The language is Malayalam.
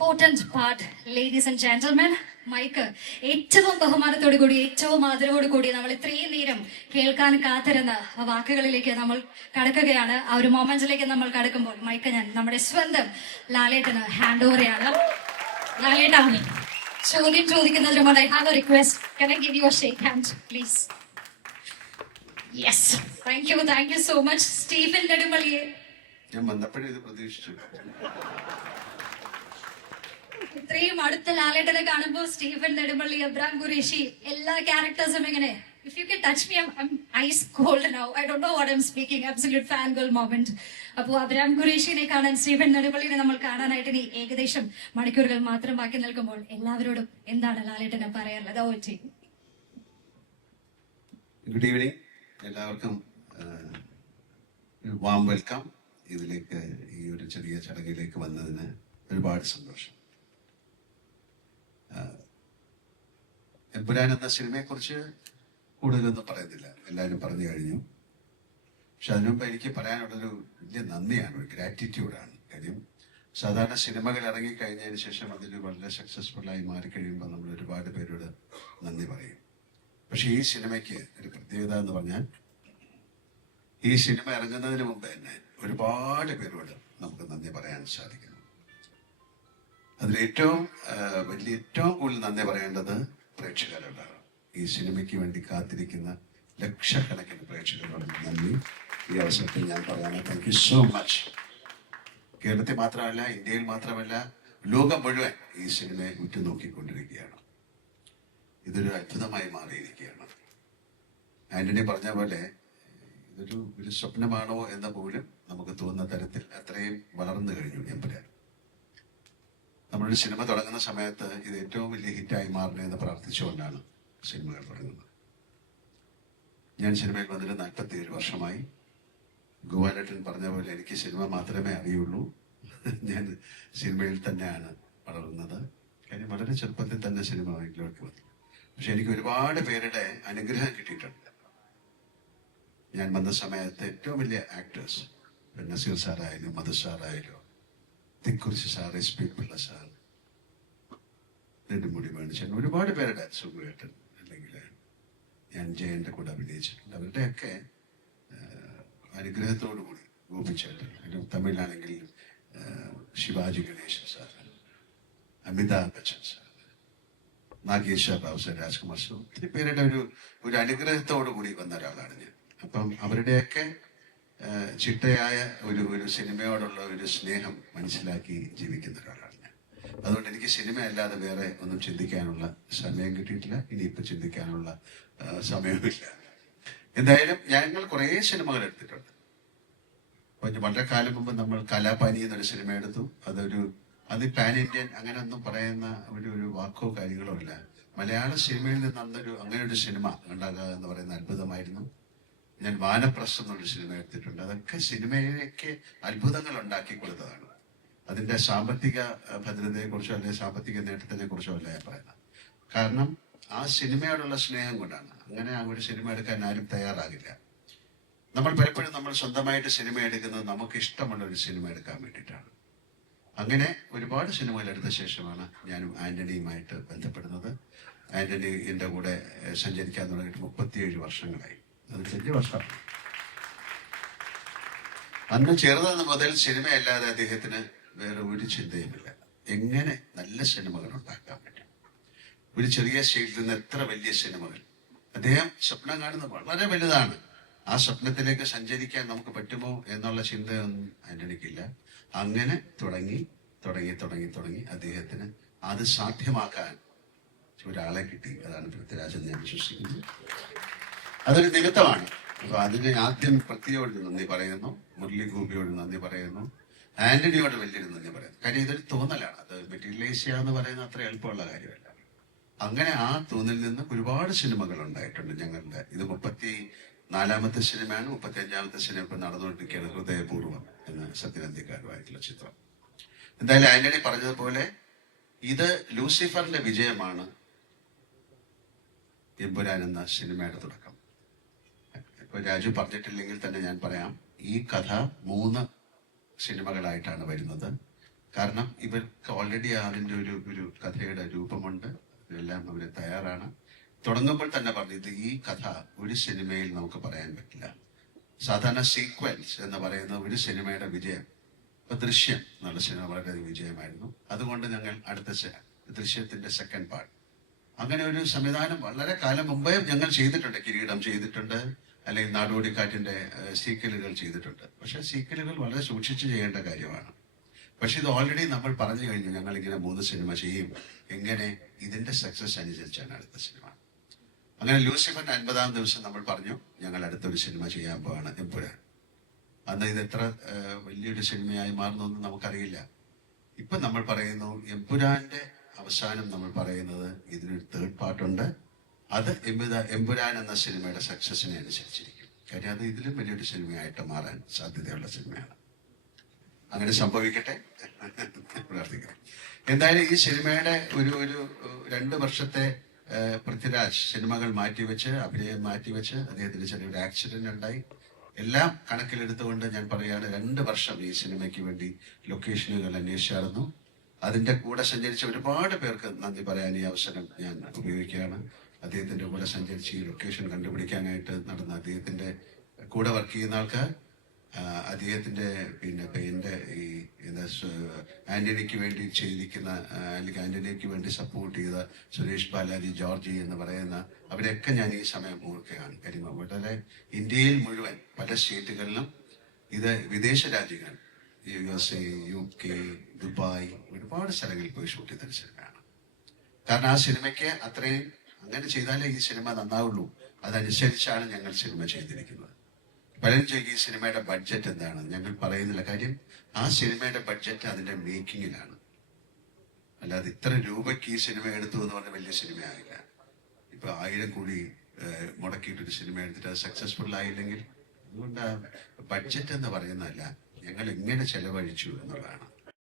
Important part ladies and gentlemen mike ഏറ്റവും ബഹുമാനത്തോടു കൂടി ഏറ്റവും ആദരവോടു കൂടി നമ്മൾ ഇത്രയും നേരം കേൾക്കാൻ കാത്തിരുന്ന വാക്കുകളിലേക്ക് നമ്മൾ കടക്കുകയാണ്. ആ ഒരു മൊമെന്റിലേക്ക് നമ്മൾ കടക്കുമ്പോൾ മൈക്ക് ഞാൻ നമ്മുടെ സ്വന്തം ലാലേട്ടന് ഹാൻഡ് ഓവർ ചെയ്യാണ് ലാലേട്ട ചോദ്യം ചോദിക്കുന്നതിന് മുമ്പ് I have a request can give you shake hand please yes thank you thank you so much Stephen നെടുമള്ളിയെ ഞാൻ വന്നപ്പോഴേ ഇത് പ്രതീക്ഷിച്ചു. ഇത്രയും അടുത്ത ലാലേട്ടനെ കാണുമ്പോൾ സ്റ്റീഫൻ നെടുമ്പള്ളി അബ്രാം ഖുറേഷി എല്ലാ ക്യാരക്ടേഴ്സും ഇങ്ങനെ if you can touch me ice cold now I don't know what I'm speaking absolute fan girl moment അപ്പോൾ അബ്രാം ഖുറേഷിനെ കാണാൻ സ്റ്റീഫൻ നെടുമ്പള്ളിനെ നമ്മൾ കാണാനായിട്ട് ഇനി ഏകദേശം മണിക്കൂറുകൾ മാത്രം ബാക്കി നിൽക്കുമ്പോൾ എല്ലാവരോടും എന്താണ് ലാലേട്ടനെ പറയാനുള്ളത്? ഓ ചെയ്യും ഗുഡ് ഈവനിങ് എല്ലാവർക്കും വാം വെൽക്കം ഇതിലേക്ക് ഈ ഒരു ചെറിയ ചടങ്ങിലേക്ക് വന്നതിന് ഒരുപാട് സന്തോഷം. എമ്പുരാൻ എന്ന സിനിമയെക്കുറിച്ച് കൂടുതലൊന്നും പറയുന്നില്ല. എല്ലാവരും പറഞ്ഞു കഴിഞ്ഞു. പക്ഷെ അതിനുമുമ്പ് എനിക്ക് പറയാനുള്ളൊരു വലിയ നന്ദിയാണ് ഒരു ഗ്രാറ്റിറ്റ്യൂഡാണ് കാര്യം. സാധാരണ സിനിമകൾ ഇറങ്ങി ഇറങ്ങിക്കഴിഞ്ഞതിന് ശേഷം അതിൽ വളരെ സക്സസ്ഫുൾ ആയി മാറിക്കഴിയുമ്പോൾ നമ്മൾ ഒരുപാട് പേരോട് നന്ദി പറയും. പക്ഷെ ഈ സിനിമയ്ക്ക് ഒരു പ്രത്യേകത എന്ന് പറഞ്ഞാൽ ഈ സിനിമ ഇറങ്ങുന്നതിന് മുമ്പ് തന്നെ ഒരുപാട് പേരോട് നമുക്ക് നന്ദി പറയാൻ സാധിക്കുന്നു. അതിൽ ഏറ്റവും വലിയ ഏറ്റവും കൂടുതൽ നന്ദി പറയേണ്ടത് പ്രേക്ഷകരോടാണ് ഈ സിനിമയ്ക്ക് വേണ്ടി കാത്തിരിക്കുന്ന ലക്ഷക്കണക്കിന് പ്രേക്ഷകരോട് നന്ദി. ഈ അവസരത്തിൽ ഞാൻ പറയാണ് താങ്ക് യു സോ മച്ച് കേരളത്തിൽ മാത്രമല്ല ഇന്ത്യയിൽ മാത്രമല്ല ലോകം മുഴുവൻ ഈ സിനിമയെ ഉറ്റുനോക്കിക്കൊണ്ടിരിക്കുകയാണ്. ഇതൊരു അത്ഭുതമായി മാറിയിരിക്കുകയാണ്. ആന്റണി പറഞ്ഞ പോലെ ഇതൊരു ഒരു സ്വപ്നമാണോ എന്ന പോലും നമുക്ക് തോന്നുന്ന തരത്തിൽ അത്രയും വളർന്നു കഴിഞ്ഞു എമ്പുരാൻ നമ്മളൊരു സിനിമ തുടങ്ങുന്ന സമയത്ത് ഇത് ഏറ്റവും വലിയ ഹിറ്റായി മാറണേ എന്ന് പ്രാർത്ഥിച്ചുകൊണ്ടാണ് സിനിമകൾ തുടങ്ങുന്നത്. ഞാൻ സിനിമയിൽ വന്നിട്ട് നാൽപ്പത്തി ഏഴ് വർഷമായി. ഗോപാലേട്ടൻ പറഞ്ഞ പോലെ എനിക്ക് സിനിമ മാത്രമേ അറിയുള്ളൂ. ഞാൻ സിനിമയിൽ തന്നെയാണ് വളർന്നത്. കാര്യം വളരെ ചെറുപ്പത്തിൽ തന്നെ സിനിമ സിനിമയിലേക്ക് വന്നു. പക്ഷെ എനിക്ക് ഒരുപാട് പേരുടെ അനുഗ്രഹം കിട്ടിയിട്ടുണ്ട്. ഞാൻ വന്ന സമയത്ത് ഏറ്റവും വലിയ ആക്ടേഴ്സ് നസീർ സാറായാലും Madhu സാറായാലും Thikkurissy sir S P Pillai sir Nedumudi വേണിച്ചൻ ഒരുപാട് പേരുടെ സുഖമായിട്ട് അല്ലെങ്കിൽ ഞാൻ ജയന്റെ കൂടെ അഭിനയിച്ചിട്ടുണ്ട്. അവരുടെയൊക്കെ അനുഗ്രഹത്തോടു കൂടി ഗോപിച്ചേട്ടൻ അതിന് തമിഴിലാണെങ്കിൽ Sivaji Ganesan sir Amitabh Bachchan sir Nageswara Rao sir Rajkumar sir ഒത്തിരി പേരുടെ ഒരു ഒരു അനുഗ്രഹത്തോടു കൂടി വന്ന ഒരാളാണ് ഞാൻ. അപ്പം അവരുടെയൊക്കെ ചിട്ടയായ ഒരു ഒരു സിനിമയോടുള്ള ഒരു സ്നേഹം മനസ്സിലാക്കി ജീവിക്കുന്ന ഒരാളാണ് ഞാൻ. അതുകൊണ്ട് എനിക്ക് സിനിമ അല്ലാതെ വേറെ ഒന്നും ചിന്തിക്കാനുള്ള സമയം കിട്ടിയിട്ടില്ല. ഇനിയിപ്പോൾ ചിന്തിക്കാനുള്ള സമയമില്ല എന്തായാലും ഞങ്ങൾ കുറേ സിനിമകൾ എടുത്തിട്ടുണ്ട്. അപ്പം വളരെ കാലം മുമ്പ് നമ്മൾ കലാപാനി എന്നൊരു സിനിമ എടുത്തു. അതൊരു അത് പാൻ ഇന്ത്യൻ അങ്ങനെ ഒന്നും പറയുന്ന ഒരു ഒരു വാക്കോ കാര്യങ്ങളോ ഇല്ല മലയാള സിനിമയിൽ നിന്ന് അന്നൊരു അങ്ങനെ ഒരു സിനിമ ഉണ്ടാകുക എന്ന് പറയുന്ന അത്ഭുതമായിരുന്നു. ഞാൻ വാനപ്രസ്ഥം എന്നൊരു സിനിമ എടുത്തിട്ടുണ്ട്. അതൊക്കെ സിനിമയിലേക്ക് അത്ഭുതങ്ങൾ ഉണ്ടാക്കി കൊടുത്തതാണ് അതിന്റെ സാമ്പത്തിക ഭദ്രതയെ ഭദ്രതയെക്കുറിച്ചോ അല്ലെങ്കിൽ സാമ്പത്തിക നേട്ടത്തിനെ കുറിച്ചോ അല്ല ഞാൻ പറയുന്നത്. കാരണം ആ സിനിമയോടുള്ള സ്നേഹം കൊണ്ടാണ്. അങ്ങനെ ആ ഒരു സിനിമ എടുക്കാൻ ആരും തയ്യാറാകില്ല. നമ്മൾ പലപ്പോഴും നമ്മൾ സ്വന്തമായിട്ട് സിനിമ എടുക്കുന്നത് നമുക്ക് ഇഷ്ടമുള്ള ഒരു സിനിമ എടുക്കാൻ വേണ്ടിയിട്ടാണ്. അങ്ങനെ ഒരുപാട് സിനിമകൾ എടുത്ത ശേഷമാണ് ഞാനും ആന്റണിയുമായിട്ട് ബന്ധപ്പെടുന്നത്. ആന്റണി എന്റെ കൂടെ സഞ്ചരിക്കാൻ തുടങ്ങിയിട്ട് മുപ്പത്തിയേഴ് വർഷങ്ങളായി. അത് വർഷം അന്ന് ചെറുതെന്ന് മുതൽ സിനിമയല്ലാതെ അദ്ദേഹത്തിന് വേറെ ഒരു ചിന്തയുമില്ല. എങ്ങനെ നല്ല സിനിമകൾ ഉണ്ടാക്കാൻ പറ്റും? ഒരു ചെറിയ സ്റ്റേജിൽ നിന്ന് എത്ര വലിയ സിനിമകൾ? അദ്ദേഹം സ്വപ്നം കാണുന്നത് വളരെ വലുതാണ്. ആ സ്വപ്നത്തിലേക്ക് സഞ്ചരിക്കാൻ നമുക്ക് പറ്റുമോ എന്നുള്ള ചിന്തയൊന്നും ആന്റണിക്കില്ല അങ്ങനെ തുടങ്ങി തുടങ്ങി തുടങ്ങി തുടങ്ങി അദ്ദേഹത്തിന് അത് സാധ്യമാക്കാൻ ഒരാളെ കിട്ടി. അതാണ് പൃഥ്വിരാജൻ ഞാൻ വിശ്വസിക്കുന്നത്. അതൊരു നിമിത്തമാണ് അപ്പൊ അതിന് ആദ്യം പ്രത്യേകയോട് നന്ദി പറയുന്നു മുരളി ഗോപിയോട് നന്ദി പറയുന്നു ആന്റണിയോട് വലിയൊരു നന്ദി പറയുന്നു. കാര്യം ഇതൊരു തോന്നലാണ്. അത് മെറ്റീരിയലൈസ് ചെയ്യുക എന്ന് പറയുന്നത് അത്ര എളുപ്പമുള്ള കാര്യമല്ല. അങ്ങനെ ആ തോന്നിൽ നിന്ന് ഒരുപാട് സിനിമകൾ ഉണ്ടായിട്ടുണ്ട് ഞങ്ങളുടെ. ഇത് മുപ്പത്തി നാലാമത്തെ സിനിമയാണ് മുപ്പത്തി അഞ്ചാമത്തെ സിനിമ ഇപ്പൊ നടന്നുകൊണ്ടിരിക്കുകയാണ് ഹൃദയപൂർവം എന്ന സത്യനന്ദിക്കാരുമായിട്ടുള്ള ചിത്രം. എന്തായാലും ആന്റണി പറഞ്ഞതുപോലെ ഇത് ലൂസിഫറിന്റെ വിജയമാണ് എമ്പുരാൻ എന്ന സിനിമയുടെ തുടക്കം. രാജു പറഞ്ഞിട്ടില്ലെങ്കിൽ തന്നെ ഞാൻ പറയാം. ഈ കഥ മൂന്ന് സിനിമകളായിട്ടാണ് വരുന്നത്. കാരണം ഇവർക്ക് ഓൾറെഡി അതിന്റെ ഒരു ഒരു കഥയുടെ രൂപമുണ്ട്. എല്ലാം അവർ തയ്യാറാണ്. തുടങ്ങുമ്പോൾ തന്നെ പറഞ്ഞത് ഈ കഥ ഒരു സിനിമയിൽ നമുക്ക് പറയാൻ പറ്റില്ല. സാധാരണ സീക്വൻസ് എന്ന് പറയുന്ന ഒരു സിനിമയുടെ വിജയം ഇപ്പൊ ദൃശ്യം എന്നുള്ള സിനിമ വളരെ വിജയമായിരുന്നു. അതുകൊണ്ട് ഞങ്ങൾ അടുത്ത ദൃശ്യത്തിന്റെ സെക്കൻഡ് പാർട്ട് അങ്ങനെ ഒരു സംവിധാനം വളരെ കാലം മുമ്പേ ഞങ്ങൾ ചെയ്തിട്ടുണ്ട് കിരീടം ചെയ്തിട്ടുണ്ട്. അല്ലെങ്കിൽ നാടോടിക്കാറ്റിന്റെ സീക്കലുകൾ ചെയ്തിട്ടുണ്ട്. പക്ഷെ സീക്വലുകൾ വളരെ സൂക്ഷിച്ച് ചെയ്യേണ്ട കാര്യമാണ്. പക്ഷെ ഇത് ഓൾറെഡി നമ്മൾ പറഞ്ഞു കഴിഞ്ഞു ഞങ്ങൾ ഇങ്ങനെ മൂന്ന് സിനിമ ചെയ്യും എങ്ങനെ ഇതിന്റെ സക്സസ് അനുസരിച്ചാണ് അടുത്ത സിനിമ. അങ്ങനെ ലൂസിഫറിന്റെ അൻപതാം ദിവസം നമ്മൾ പറഞ്ഞു ഞങ്ങൾ അടുത്തൊരു സിനിമ ചെയ്യാൻ പോവാണ് എമ്പുരാൻ അന്ന് ഇത് എത്ര വലിയൊരു സിനിമയായി മാറുന്നൊന്നും നമുക്കറിയില്ല. ഇപ്പൊ നമ്മൾ പറയുന്നു എമ്പുരാന്റെ അവസാനം നമ്മൾ പറയുന്നത് ഇതിനൊരു തേർഡ് പാർട്ടുണ്ട് അത് എമ്പുത എമ്പുരാൻ എന്ന സിനിമയുടെ സക്സസിനെ അനുസരിച്ചിരിക്കും. കാര്യം അത് ഇതിലും വലിയൊരു സിനിമയായിട്ട് മാറാൻ സാധ്യതയുള്ള സിനിമയാണ്. അങ്ങനെ സംഭവിക്കട്ടെ. പ്രാർത്ഥിക്കാം. എന്തായാലും ഈ സിനിമയുടെ ഒരു ഒരു രണ്ട് വർഷത്തെ പൃഥ്വിരാജ് സിനിമകൾ മാറ്റിവെച്ച് അഭിനയം മാറ്റിവെച്ച് അദ്ദേഹത്തിന് ചെറിയൊരു ആക്സിഡന്റ് ഉണ്ടായി. എല്ലാം കണക്കിലെടുത്തുകൊണ്ട് ഞാൻ പറയാണ് രണ്ട് വർഷം ഈ സിനിമയ്ക്ക് വേണ്ടി ലൊക്കേഷനുകൾ അന്വേഷിച്ചായിരുന്നു. അതിന്റെ കൂടെ സഞ്ചരിച്ച ഒരുപാട് പേർക്ക് നന്ദി പറയാൻ ഈ അവസരം ഞാൻ ഉപയോഗിക്കുകയാണ്. അദ്ദേഹത്തിന്റെ കൂടെ സഞ്ചരിച്ച് ഈ ലൊക്കേഷൻ കണ്ടുപിടിക്കാനായിട്ട് നടന്ന അദ്ദേഹത്തിന്റെ കൂടെ വർക്ക് ചെയ്യുന്ന ആൾക്കാർ അദ്ദേഹത്തിന്റെ പിന്നെ ഇപ്പൊ ഈ എന്താ ആന്റണിക്ക് വേണ്ടി ചെയ്തിരിക്കുന്ന അല്ലെങ്കിൽ ആന്റണിക്ക് വേണ്ടി സപ്പോർട്ട് ചെയ്ത സുരേഷ് ബാലാജി ജോർജി എന്ന് പറയുന്ന അവരെയൊക്കെ ഞാൻ ഈ സമയം ഓർക്കുകയാണ് കരിമ വളരെ ഇന്ത്യയിൽ മുഴുവൻ പല സ്റ്റേറ്റുകളിലും ഇത് വിദേശ രാജ്യങ്ങൾ U S A U K Dubai ഒരുപാട് സ്ഥലങ്ങളിൽ പോയി ഷൂട്ട് ചെയ്ത സിനിമയാണ് കാരണം ആ സിനിമയ്ക്ക് അത്രയും അങ്ങനെ ചെയ്താലേ ഈ സിനിമ നന്നാവുള്ളൂ. അതനുസരിച്ചാണ് ഞങ്ങൾ സിനിമ ചെയ്തിരിക്കുന്നത്. പലരും ചോദിക്കും ഈ സിനിമയുടെ ബഡ്ജറ്റ് എന്താണ്? ഞങ്ങൾ പറയുന്നില്ല. കാര്യം ആ സിനിമയുടെ ബഡ്ജറ്റ് അതിന്റെ മേക്കിങ്ങിലാണ് അല്ലാതെ ഇത്ര രൂപയ്ക്ക് ഈ സിനിമ എടുത്തു എന്ന് പറഞ്ഞ വലിയ സിനിമയാകില്ല ഇപ്പൊ ആയിരം കോടി മുടക്കിയിട്ടൊരു സിനിമ എടുത്തിട്ട് അത് സക്സസ്ഫുൾ ആയില്ലെങ്കിൽ അതുകൊണ്ട് ബഡ്ജറ്റ് എന്ന് പറയുന്നതല്ല ഞങ്ങൾ എങ്ങനെ ചെലവഴിച്ചു എന്നുള്ളതാണ്.